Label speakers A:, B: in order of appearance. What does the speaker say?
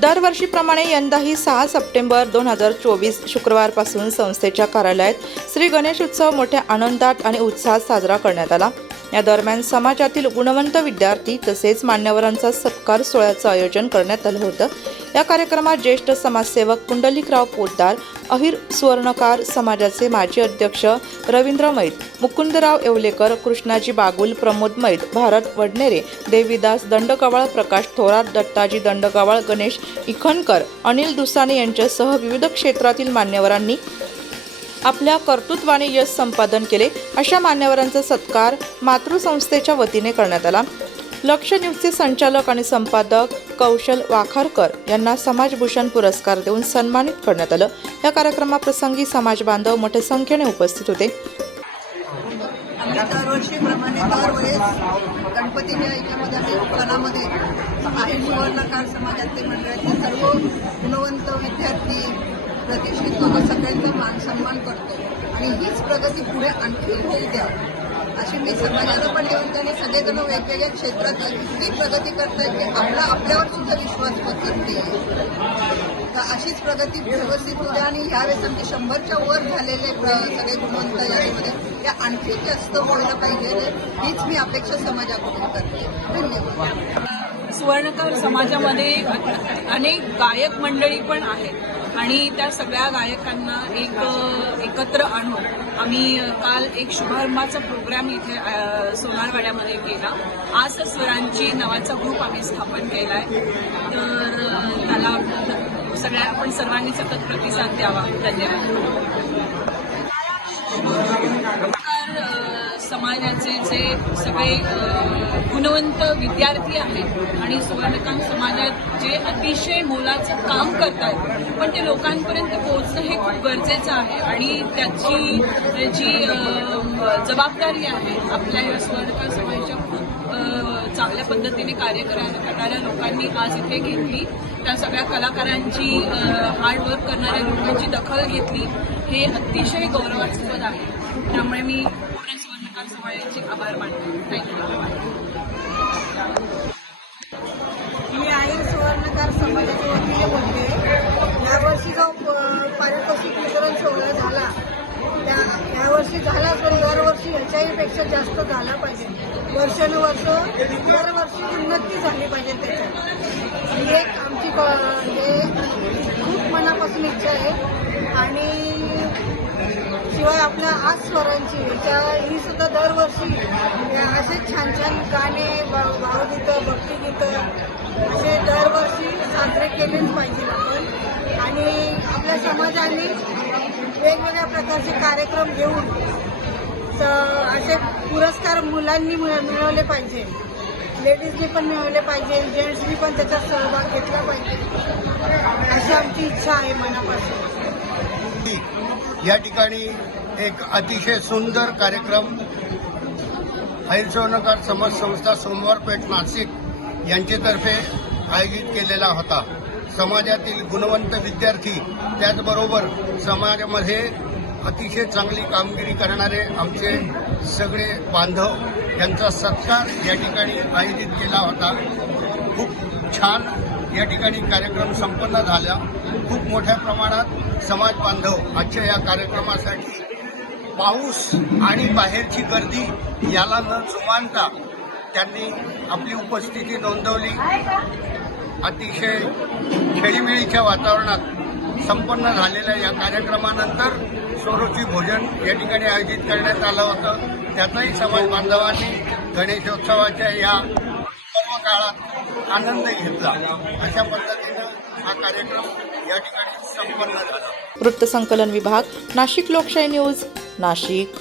A: दरवर्षीप्रमाणे यंदाही सहा सप्टेंबर दोन हजार चोवीस शुक्रवारपासून संस्थेच्या कार्यालयात श्री गणेश उत्सव मोठ्या आनंदात आणि उत्साहात साजरा करण्यात आला. या दरम्यान समाजातील गुणवंत विद्यार्थी तसेच मान्यवरांचा सत्कार सोहळ्याचं आयोजन करण्यात आलं होतं. या कार्यक्रमात ज्येष्ठ समाजसेवक पुंडलिकराव पोतदार अहिर सुवर्णकार समाजाचे माजी अध्यक्ष रवींद्र मैत मुकुंदराव येवलेकर कृष्णाजी बागुल प्रमोद मैत भारत वडनेरे देवीदास दंडकवाळ प्रकाश थोरात दत्ताजी दंडकवाळ गणेश इखनकर अनिल दुसाने यांच्यासह विविध क्षेत्रातील मान्यवरांनी आपल्या कर्तृत्वाने यश संपादन केले अशा मान्यवरांचा सत्कार मातृसंस्थेच्या वतीने करण्यात आला. लक्ष न्यूजचे संचालक आणि संपादक कौशल वाखारकर यांना समाजभूषण पुरस्कार देऊन सन्मानित करण्यात आलं. या कार्यक्रमाप्रसंगी समाज बांधव मोठ्या संख्येने उपस्थित होते.
B: दरवर्षीप्रमाणे दरवेळेस गणपतीच्या याच्यामध्ये आम्ही कलामध्ये आहे. सुवर्णकार समाजातले मंडळाचे सर्व गुणवंत विद्यार्थी प्रतिष्ठित लोक सगळ्यांचा मान सन्मान करतो आणि हीच प्रगती पुढे आणखी होऊ द्या अशी मी समाजाला पण देऊन त्याने सगळेजण वेगवेगळ्या क्षेत्रात इतकी प्रगती करतायत की आपला आपल्यावर सुद्धा विश्वास होत नाही तर अशीच प्रगती व्यवस्थित होऊ द्या आणि यावेळेस आमचे शंभरच्या वर झालेले सगळे गुणवंत याच्यामध्ये त्या आणखी जास्त व्हायला पाहिजे. हीच मी अपेक्षा समाजाकडून करते. धन्यवाद.
C: सुवर्णकर समाजामध्ये अनेक गायक मंडळी पण आहेत. आणि त्या सगळ्या गायकांना एक एकत्र आणून आम्ही काल एक शुभारंभाचा प्रोग्राम इथे सोनारवाड्यामध्ये केला. आज स्वरांची नावाचा ग्रुप आम्ही स्थापन केला आहे तर त्याला सगळ्या आपण सर्वांनी सतत प्रतिसाद द्यावा. धन्यवाद. समाजाचे जे सगळे गुणवंत विद्यार्थी आहेत आणि सुवर्णकांत समाजात जे अतिशय मोलाचं काम करतात पण ते लोकांपर्यंत पोहोचणं हे खूप गरजेचं आहे आणि त्याची जी जबाबदारी आहे. आपल्या या सुवर्णकांत समाजाच्या खूप चांगल्या पद्धतीने कार्य करणाऱ्या लोकांनी आज इथे घेतली. त्या सगळ्या कलाकारांची हार्डवर्क करणाऱ्या लोकांची दखल घेतली हे अतिशय गौरवास्पद आहे. त्यामुळे मी पूर्ण सुवर्णकार समाजाचे आभार मानतो. थँक्यू
B: मी आई सुवर्णकार समाजाच्या वतीने बोलते यावर्षी जो प- पारितोषिक वितरण सोहळा झाला त्या यावर्षी झाला पण दरवर्षी जास्त झाला पाहिजे. वर्षानुवर्ष दरवर्षी उन्नती झाली पाहिजे त्याच्यात. ही एक आमची हे खूप मनापासून इच्छा आहे. आणि शिवाय आपल्या आज स्वरांची त्या ही सुद्धा दरवर्षी असे छान छान गाणे भावगीतं भक्तिगीतं असे दरवर्षी साजरे केलेच पाहिजे आपण. आणि आपल्या समाजाने वेगवेगळ्या प्रकारचे कार्यक्रम घेऊन तर असे पुरस्कार मुलांनी मिळवले पाहिजे. लेडीजनी पण मिळवले पाहिजे जेंट्सनी पण त्याच्यात सहभाग घेतला पाहिजे. अशी आमची इच्छा आहे मनापासून.
D: या ठिकाणी एक अतिशय सुंदर कार्यक्रम हैरसोनकर समाज संस्था सोमवारपेठ नाशिक यांच्यातर्फे आयोजित केलेला होता. समाजातील गुणवंत विद्यार्थी त्याचबरोबर समाजामध्ये अतिशय चांगली कामगिरी करणारे आमचे सगळे बांधव यांचा सत्कार या ठिकाणी आयोजित केला होता. खूप छान या ठिकाणी कार्यक्रम संपन्न झाला. खूप मोठ्या प्रमाणात समाज बांधव आजच्या या कार्यक्रमासाठी पाऊस आणि बाहेरची गर्दी याला न जुमानता त्यांनी आपली उपस्थिती नोंदवली. अतिशय खेळीमेळीच्या वातावरणात संपन्न झालेल्या या कार्यक्रमानंतर स्वरूची भोजन या ठिकाणी आयोजित करण्यात आलं होतं. त्याचाही समाज बांधवांनी गणेशोत्सवाच्या या सर्व काळात आनंद घेतला. अशा पद्धतीनं हा कार्यक्रम या ठिकाणी संपन्न झाला.
A: वृत्तसंकलन विभाग नाशिक लोकशाही न्यूज नाशिक.